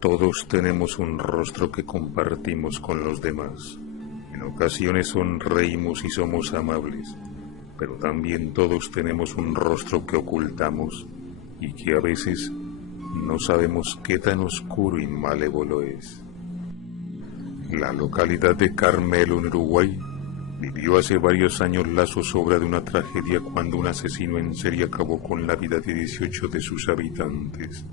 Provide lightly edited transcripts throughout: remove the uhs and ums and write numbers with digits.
Todos tenemos un rostro que compartimos con los demás. En ocasiones sonreímos y somos amables, pero también todos tenemos un rostro que ocultamos y que a veces no sabemos qué tan oscuro y malévolo es. La localidad de Carmelo, en Uruguay, vivió hace varios años la zozobra de una tragedia cuando un asesino en serie acabó con la vida de 18 de sus habitantes.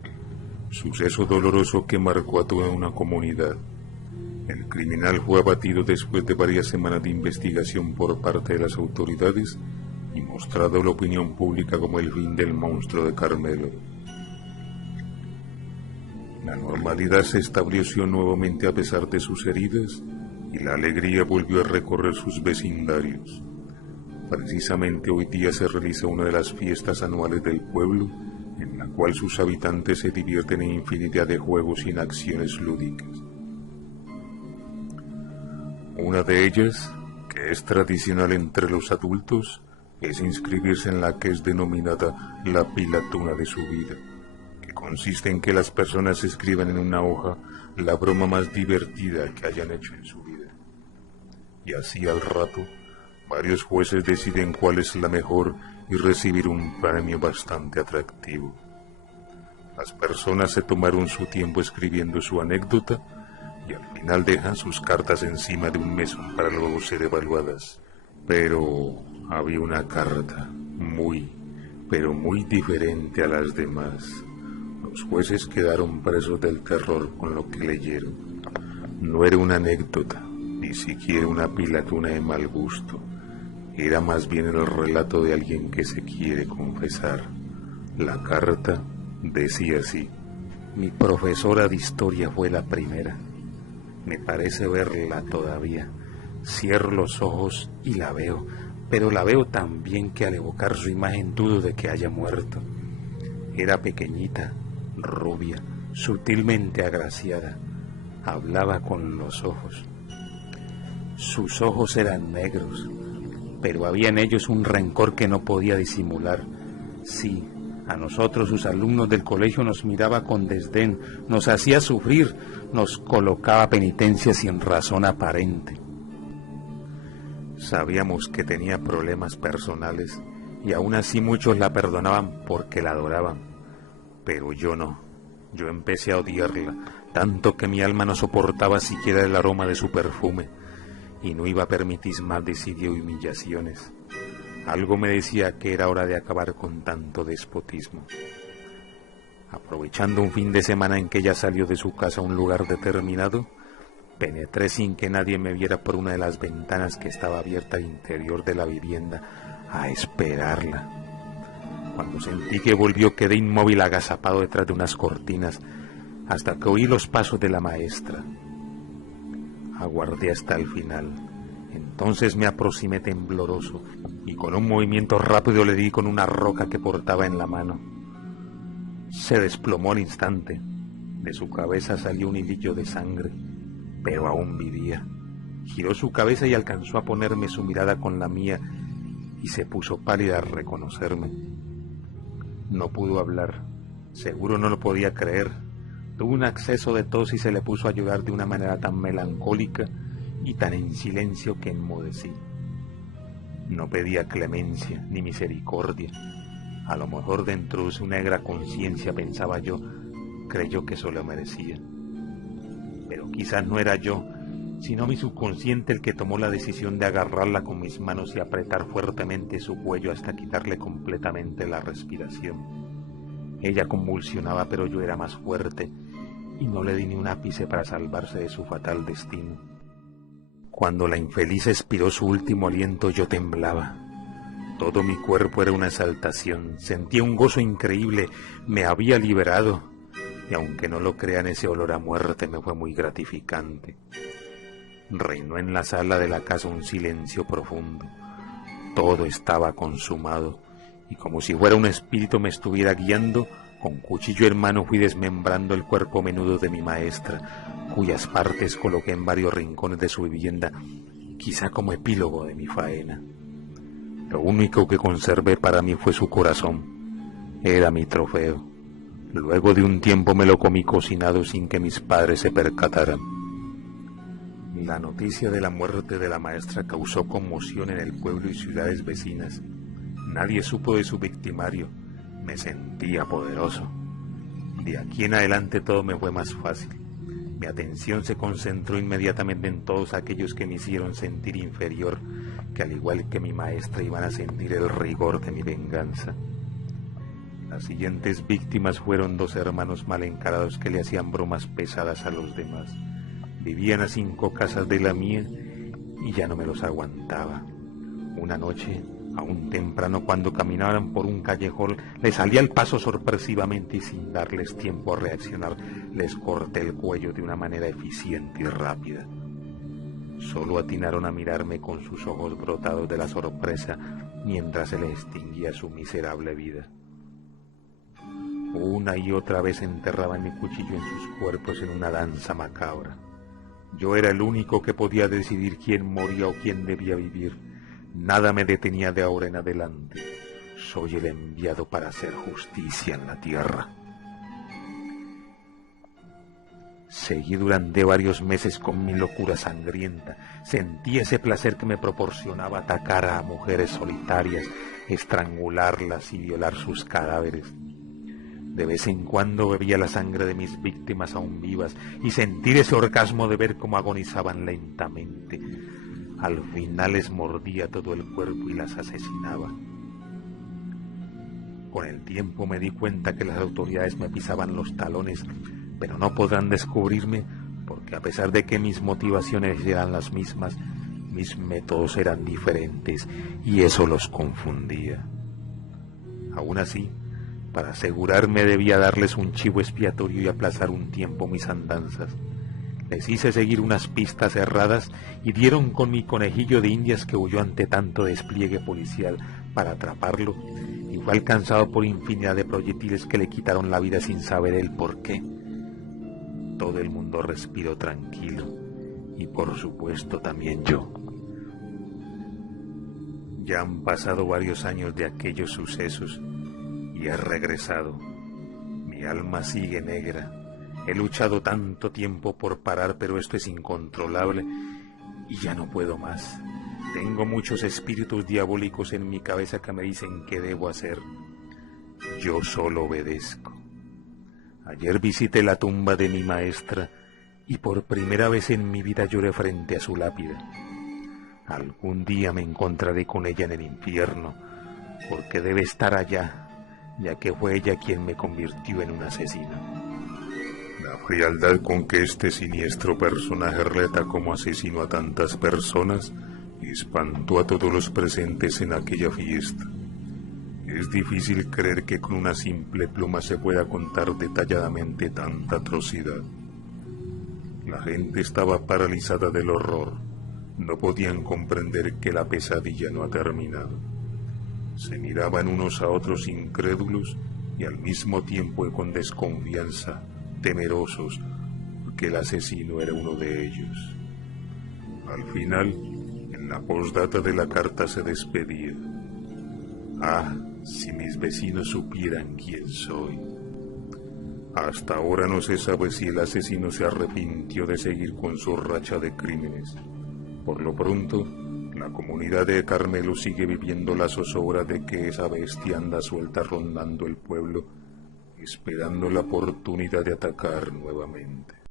Suceso doloroso que marcó a toda una comunidad. El criminal fue abatido después de varias semanas de investigación por parte de las autoridades y mostrado a la opinión pública como el fin del monstruo de Carmelo. La normalidad se estableció nuevamente a pesar de sus heridas y la alegría volvió a recorrer sus vecindarios. Precisamente hoy día se realiza una de las fiestas anuales del pueblo, en la cual sus habitantes se divierten en infinidad de juegos y en acciones lúdicas. Una de ellas, que es tradicional entre los adultos, es inscribirse en la que es denominada la pilatuna de su vida, que consiste en que las personas escriban en una hoja la broma más divertida que hayan hecho en su vida. Y así al rato, varios jueces deciden cuál es la mejor y recibir un premio bastante atractivo. Las personas se tomaron su tiempo escribiendo su anécdota y al final dejan sus cartas encima de un mesón para luego ser evaluadas. Pero había una carta pero muy diferente a las demás. Los jueces quedaron presos del terror con lo que leyeron. No era una anécdota, ni siquiera una pilatuna de mal gusto. Era más bien el relato de alguien que se quiere confesar. La carta decía así: mi profesora de historia fue la primera. Me parece verla todavía. Cierro los ojos y la veo, pero la veo tan bien que al evocar su imagen dudo de que haya muerto. Era pequeñita, rubia, sutilmente agraciada. Hablaba con los ojos. Sus ojos eran negros, pero había en ellos un rencor que no podía disimular. Sí, a nosotros, sus alumnos del colegio, nos miraba con desdén, nos hacía sufrir, nos colocaba penitencia sin razón aparente. Sabíamos que tenía problemas personales y aún así muchos la perdonaban porque la adoraban, pero yo no. Yo empecé a odiarla, tanto que mi alma no soportaba siquiera el aroma de su perfume y no iba a permitir más desidio y humillaciones. Algo me decía que era hora de acabar con tanto despotismo. Aprovechando un fin de semana en que ella salió de su casa a un lugar determinado, penetré sin que nadie me viera por una de las ventanas que estaba abierta al interior de la vivienda a esperarla. Cuando sentí que volvió, quedé inmóvil agazapado detrás de unas cortinas hasta que oí los pasos de la maestra. Aguardé hasta el final. Entonces me aproximé tembloroso y con un movimiento rápido le di con una roca que portaba en la mano. Se desplomó al instante. De su cabeza salió un hilillo de sangre, pero aún vivía. Giró su cabeza y alcanzó a ponerme su mirada con la mía y se puso pálida al reconocerme. No pudo hablar. Seguro no lo podía creer. Tuvo un acceso de tos y se le puso a llorar de una manera tan melancólica y tan en silencio que enmudecí. No pedía clemencia ni misericordia. A lo mejor dentro de su negra conciencia, pensaba yo, creyó que eso lo merecía. Pero quizás no era yo, sino mi subconsciente el que tomó la decisión de agarrarla con mis manos y apretar fuertemente su cuello hasta quitarle completamente la respiración. Ella convulsionaba, pero yo era más fuerte y no le di ni un ápice para salvarse de su fatal destino. Cuando la infeliz expiró su último aliento, yo temblaba. Todo mi cuerpo era una exaltación, sentía un gozo increíble, me había liberado, y aunque no lo crean, ese olor a muerte me fue muy gratificante. Reinó en la sala de la casa un silencio profundo. Todo estaba consumado, y como si fuera un espíritu me estuviera guiando, con cuchillo en mano fui desmembrando el cuerpo menudo de mi maestra, cuyas partes coloqué en varios rincones de su vivienda, quizá como epílogo de mi faena. Lo único que conservé para mí fue su corazón. Era mi trofeo. Luego de un tiempo me lo comí cocinado sin que mis padres se percataran. La noticia de la muerte de la maestra causó conmoción en el pueblo y ciudades vecinas. Nadie supo de su victimario. Me sentía poderoso. De aquí en adelante todo me fue más fácil. Mi atención se concentró inmediatamente en todos aquellos que me hicieron sentir inferior, que al igual que mi maestra iban a sentir el rigor de mi venganza. Las siguientes víctimas fueron 2 hermanos mal encarados que le hacían bromas pesadas a los demás. Vivían a 5 casas de la mía y ya no me los aguantaba. Una noche, aún temprano, cuando caminaban por un callejón, les salí al paso sorpresivamente y sin darles tiempo a reaccionar, les corté el cuello de una manera eficiente y rápida. Solo atinaron a mirarme con sus ojos brotados de la sorpresa mientras se les extinguía su miserable vida. Una y otra vez enterraban mi cuchillo en sus cuerpos en una danza macabra. Yo era el único que podía decidir quién moría o quién debía vivir. Nada me detenía de ahora en adelante. Soy el enviado para hacer justicia en la tierra. Seguí durante varios meses con mi locura sangrienta. Sentí ese placer que me proporcionaba atacar a mujeres solitarias, estrangularlas y violar sus cadáveres. De vez en cuando bebía la sangre de mis víctimas aún vivas y sentir ese orgasmo de ver cómo agonizaban lentamente. Al final les mordía todo el cuerpo y las asesinaba. Con el tiempo me di cuenta que las autoridades me pisaban los talones, pero no podrán descubrirme porque a pesar de que mis motivaciones eran las mismas, mis métodos eran diferentes y eso los confundía. Aún así, para asegurarme debía darles un chivo expiatorio y aplazar un tiempo mis andanzas. Les hice seguir unas pistas erradas y dieron con mi conejillo de indias que huyó ante tanto despliegue policial. Para atraparlo y fue alcanzado por infinidad de proyectiles que le quitaron la vida sin saber el por qué. Todo el mundo respiró tranquilo y por supuesto también yo. Ya han pasado varios años de aquellos sucesos y he regresado. Mi alma sigue negra. He luchado tanto tiempo por parar, pero esto es incontrolable y ya no puedo más. Tengo muchos espíritus diabólicos en mi cabeza que me dicen qué debo hacer. Yo solo obedezco. Ayer visité la tumba de mi maestra y por primera vez en mi vida lloré frente a su lápida. Algún día me encontraré con ella en el infierno, porque debe estar allá, ya que fue ella quien me convirtió en un asesino. La frialdad con que este siniestro personaje relata cómo asesinó a tantas personas espantó a todos los presentes en aquella fiesta. Es difícil creer que con una simple pluma se pueda contar detalladamente tanta atrocidad. La gente estaba paralizada del horror. No podían comprender que la pesadilla no ha terminado. Se miraban unos a otros incrédulos y al mismo tiempo con desconfianza, temerosos, porque el asesino era uno de ellos. Al final, en la postdata de la carta se despedía. Ah, si mis vecinos supieran quién soy. Hasta ahora no se sabe si el asesino se arrepintió de seguir con su racha de crímenes. Por lo pronto, la comunidad de Carmelo sigue viviendo la zozobra de que esa bestia anda suelta rondando el pueblo, esperando la oportunidad de atacar nuevamente.